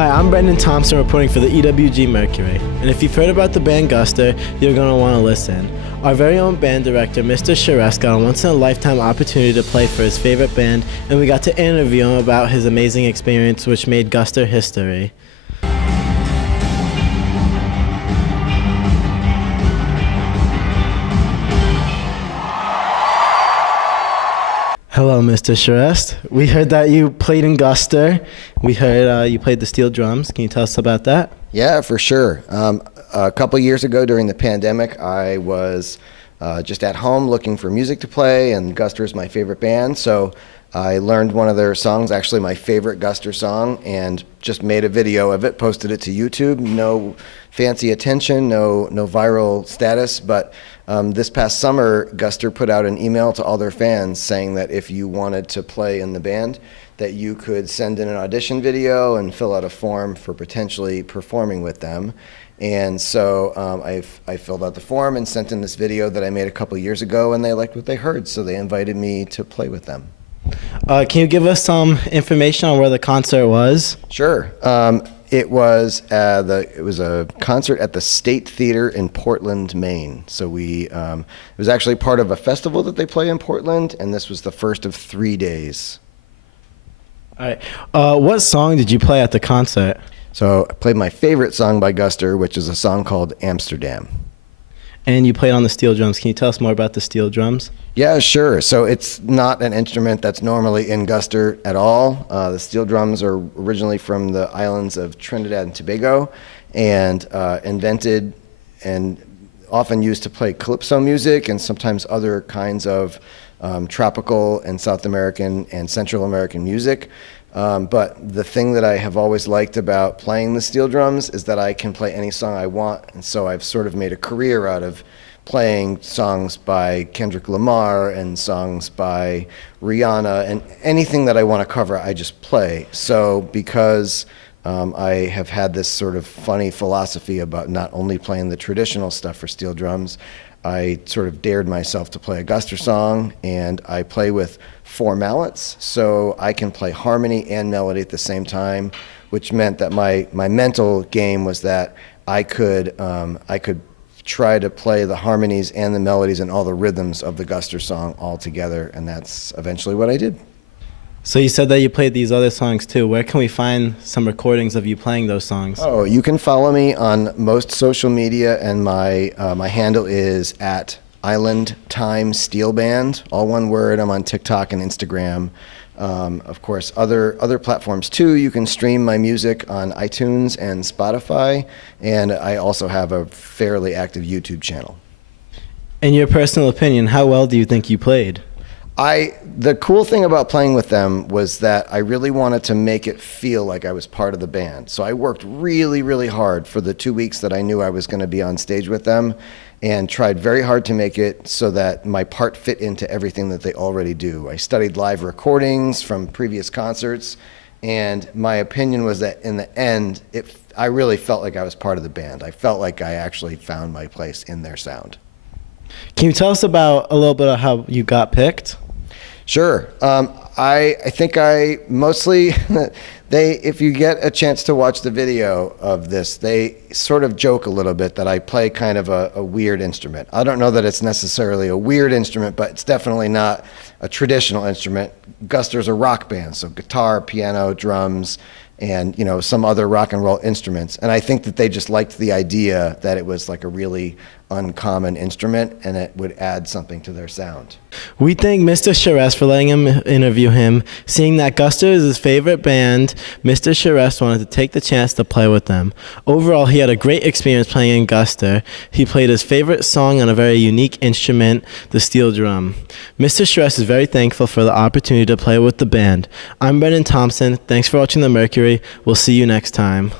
Hi, I'm Brendan Thompson reporting for the EWG Mercury. And if you've heard about the band Guster, you're going to want to listen. Our very own band director, Mr. Charest, got a once-in-a-lifetime opportunity to play for his favorite band, and we got to interview him about his amazing experience, which made Guster history. Hello, Mr. Charest. We heard that you played in Guster. We heard you played the steel drums. Can you tell us about that? Yeah, for sure. A couple years ago during the pandemic, I was just at home looking for music to play, and Guster is my favorite band. So I learned one of their songs, actually my favorite Guster song, and just made a video of it, posted it to YouTube. No fancy attention, no viral status, but this past summer, Guster put out an email to all their fans saying that if you wanted to play in the band, that you could send in an audition video and fill out a form for potentially performing with them. And so I filled out the form and sent in this video that I made a couple years ago, and they liked what they heard, so they invited me to play with them. Can you give us some information on where the concert was? Sure. It was a concert at the State Theater in Portland, Maine. So it was actually part of a festival that they play in Portland, and this was the first of 3 days. All right. What song did you play at the concert? So I played my favorite song by Guster, which is a song called Amsterdam. And you played on the steel drums. Can you tell us more about the steel drums? Yeah, sure. So it's not an instrument that's normally in Guster at all. The steel drums are originally from the islands of Trinidad and Tobago, and invented and often used to play calypso music and sometimes other kinds of tropical and South American and Central American music. But the thing that I have always liked about playing the steel drums is that I can play any song I want, and so I've sort of made a career out of playing songs by Kendrick Lamar and songs by Rihanna, and anything that I want to cover, I just play. So because I have had this sort of funny philosophy about not only playing the traditional stuff for steel drums, I sort of dared myself to play a Guster song, and I play with 4 mallets, so I can play harmony and melody at the same time, which meant that my mental game was that I could try to play the harmonies and the melodies and all the rhythms of the Guster song all together, and that's eventually what I did. So you said that you played these other songs too. Where can we find some recordings of you playing those songs? Oh, you can follow me on most social media, and my handle is at Island Time Steel Band, all one word. I'm on TikTok and Instagram. Of course, other platforms too. You can stream my music on iTunes and Spotify, and I also have a fairly active YouTube channel. In your personal opinion, how well do you think you played? The cool thing about playing with them was that I really wanted to make it feel like I was part of the band. So I worked really, really hard for the 2 weeks that I knew I was going to be on stage with them, and tried very hard to make it so that my part fit into everything that they already do. I studied live recordings from previous concerts, and my opinion was that in the end, I really felt like I was part of the band. I felt like I actually found my place in their sound. Can you tell us about a little bit of how you got picked? Sure. I think I mostly, if you get a chance to watch the video of this, they sort of joke a little bit that I play kind of a weird instrument. I don't know that it's necessarily a weird instrument, but it's definitely not a traditional instrument. Guster's a rock band, so guitar, piano, drums, and some other rock and roll instruments. And I think that they just liked the idea that it was like a really uncommon instrument, and it would add something to their sound. We thank Mr. Charest for letting him interview him. Seeing that Guster is his favorite band, Mr. Charest wanted to take the chance to play with them. Overall, he had a great experience playing in Guster. He played his favorite song on a very unique instrument, the steel drum. Mr. Charest is very thankful for the opportunity to play with the band. I'm Brendan Thompson. Thanks for watching The Mercury. We'll see you next time.